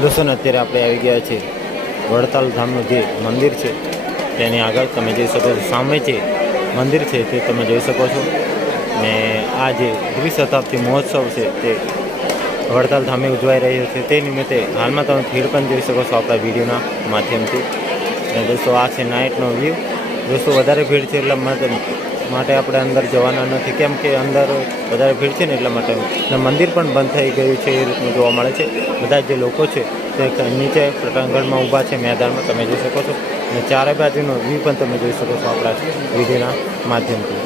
દોસ્તોને અત્યારે આપણે આવી ગયા છીએ વડતાલ ધામનું જે મંદિર છે તેની આગળ તમે જોઈ શકો છો. સામે જે મંદિર છે તે તમે જોઈ શકો છો. ને આ જે દ્વિશતાબ્દી મહોત્સવ છે તે વડતાલ ધામે ઉજવાઈ રહ્યો છે. તે નિમિત્તે હાલમાં તમે ભીડ પણ જોઈ શકો છો આપણા વિડીયોના માધ્યમથી. અને દોસ્તો આ છે નાઇટનો વ્યૂ. દોસ્તો વધારે ભીડ છે એટલા માટે આપણે અંદર જવાના નથી, કેમ કે અંદર વધારે ભીડ છે ને એટલા માટે. અને મંદિર પણ બંધ થઈ ગયું છે એ રીતનું જોવા મળે છે. બધા જે લોકો છે તે નીચે પ્રાંગણમાં ઊભા છે મેદાનમાં તમે જોઈ શકો છો. અને ચારે બાજુનો વ્યૂ પણ તમે જોઈ શકો છો આપણા વિડીયોના માધ્યમથી.